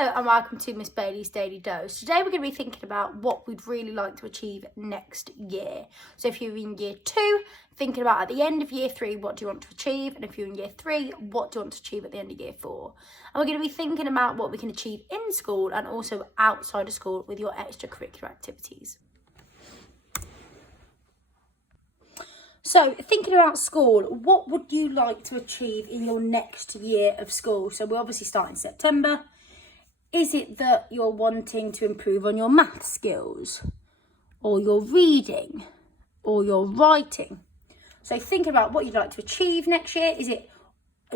Hello and welcome to Miss Bailey's Daily Dose. Today we're going to be thinking about what we'd really like to achieve next year. So if you're in year 2, thinking about at the end of year 3, what do you want to achieve? And if you're in year 3, what do you want to achieve at the end of year 4? And we're going to be thinking about what we can achieve in school and also outside of school with your extracurricular activities. So thinking about school, what would you like to achieve in your next year of school? So we're obviously starting September. Is it that you're wanting to improve on your math skills or your reading or your writing? So think about what you'd like to achieve next year. Is it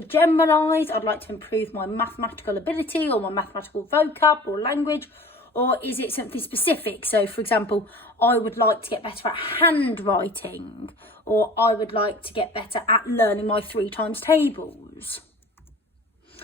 generalised, I'd like to improve my mathematical ability or my mathematical vocab or language? Or is it something specific? So for example, I would like to get better at handwriting, or I would like to get better at learning my 3 times tables.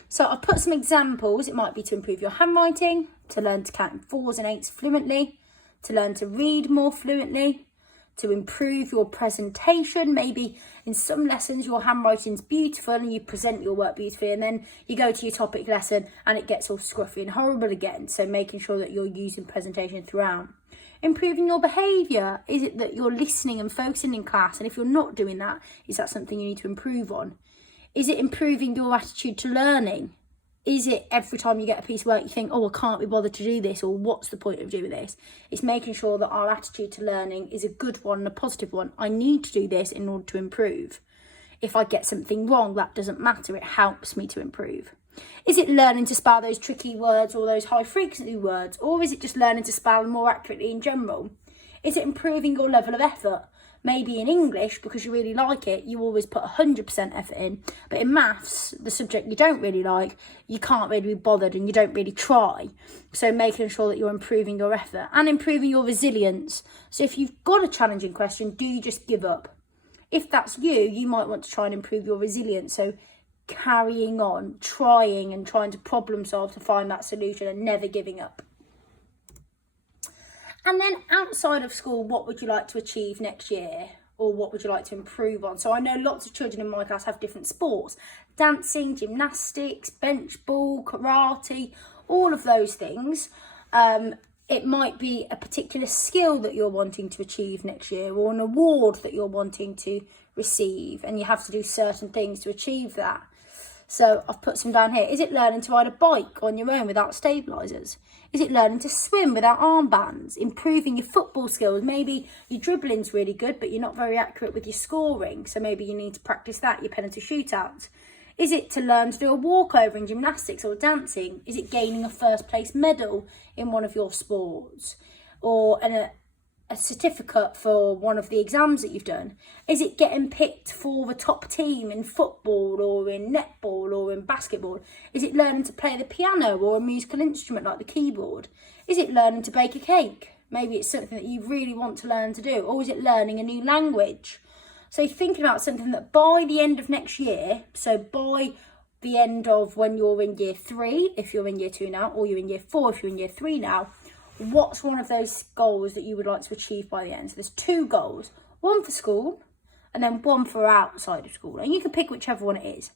So I've put some examples. It might be to improve your handwriting, to learn to count in 4s and 8s fluently, to learn to read more fluently, to improve your presentation. Maybe in some lessons your handwriting's beautiful and you present your work beautifully, and then you go to your topic lesson and it gets all scruffy and horrible again. So making sure that you're using presentation throughout. Improving your behaviour. Is it that you're listening and focusing in class? And if you're not doing that, is that something you need to improve on? Is it improving your attitude to learning? Is it every time you get a piece of work you think, oh, I can't be bothered to do this, or what's the point of doing this? It's making sure that our attitude to learning is a good one and a positive one. I need to do this in order to improve. If I get something wrong, that doesn't matter. It helps me to improve. Is it learning to spell those tricky words or those high frequency words? Or is it just learning to spell more accurately in general? Is it improving your level of effort? Maybe in English, because you really like it, you always put 100% effort in. But in maths, the subject you don't really like, you can't really be bothered and you don't really try. So making sure that you're improving your effort and improving your resilience. So if you've got a challenging question, do you just give up? If that's you, you might want to try and improve your resilience. So carrying on, trying and trying to problem solve to find that solution and never giving up. And then outside of school, what would you like to achieve next year? Or what would you like to improve on? So I know lots of children in my class have different sports. Dancing, gymnastics, bench ball, karate, all of those things. It might be a particular skill that you're wanting to achieve next year, or an award that you're wanting to receive. And you have to do certain things to achieve that. So I've put some down here. Is it learning to ride a bike on your own without stabilisers? Is it learning to swim without armbands? Improving your football skills? Maybe your dribbling's really good, but you're not very accurate with your scoring. So maybe you need to practice that, your penalty shootouts. Is it to learn to do a walkover in gymnastics or dancing? Is it gaining a first place medal in one of your sports? Or a certificate for one of the exams that you've done? Is it getting picked for the top team in football or in netball or in basketball? Is it learning to play the piano or a musical instrument like the keyboard? Is it learning to bake a cake? Maybe it's something that you really want to learn to do. Or is it learning a new language? So thinking about something that by the end of next year, so by the end of when you're in year 3, if you're in year 2 now, or you're in year 4 if you're in year 3 now, what's one of those goals that you would like to achieve by the end? So there's 2 goals, one for school and then one for outside of school. And you can pick whichever one it is.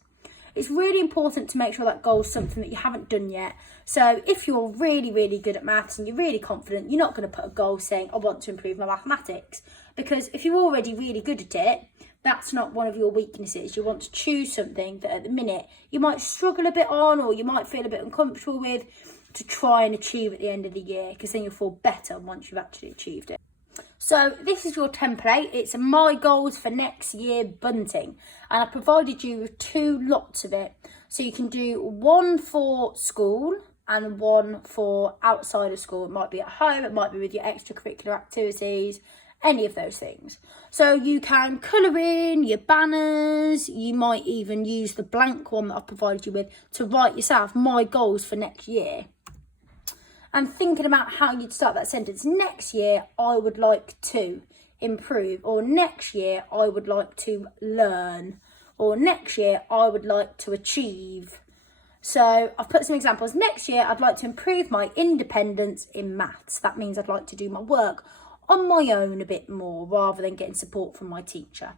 It's really important to make sure that goal is something that you haven't done yet. So if you're really, really good at maths and you're really confident, you're not going to put a goal saying, I want to improve my mathematics. Because if you're already really good at it, that's not one of your weaknesses. You want to choose something that at the minute you might struggle a bit on, or you might feel a bit uncomfortable with, to try and achieve at the end of the year, because then you'll feel better once you've actually achieved it. So this is your template. It's my goals for next year bunting, and I provided you with 2 lots of it. So you can do one for school and one for outside of school. It might be at home, it might be with your extracurricular activities, any of those things. So you can colour in your banners. You might even use the blank one that I've provided you with to write yourself my goals for next year. And thinking about how you'd start that sentence. Next year, I would like to improve. Or next year, I would like to learn. Or next year, I would like to achieve. So I've put some examples. Next year, I'd like to improve my independence in maths. That means I'd like to do my work on my own a bit more rather than getting support from my teacher.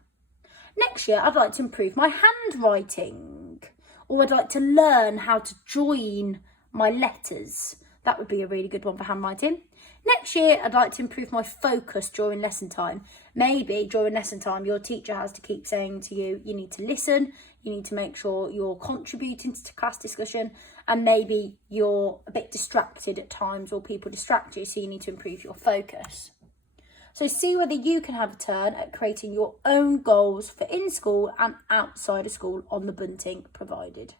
Next year, I'd like to improve my handwriting. Or I'd like to learn how to join my letters. That would be a really good one for handwriting. Next year, I'd like to improve my focus during lesson time. Maybe during lesson time, your teacher has to keep saying to you, you need to listen, you need to make sure you're contributing to class discussion, and maybe you're a bit distracted at times or people distract you, so you need to improve your focus. So see whether you can have a turn at creating your own goals for in school and outside of school on the bunting provided.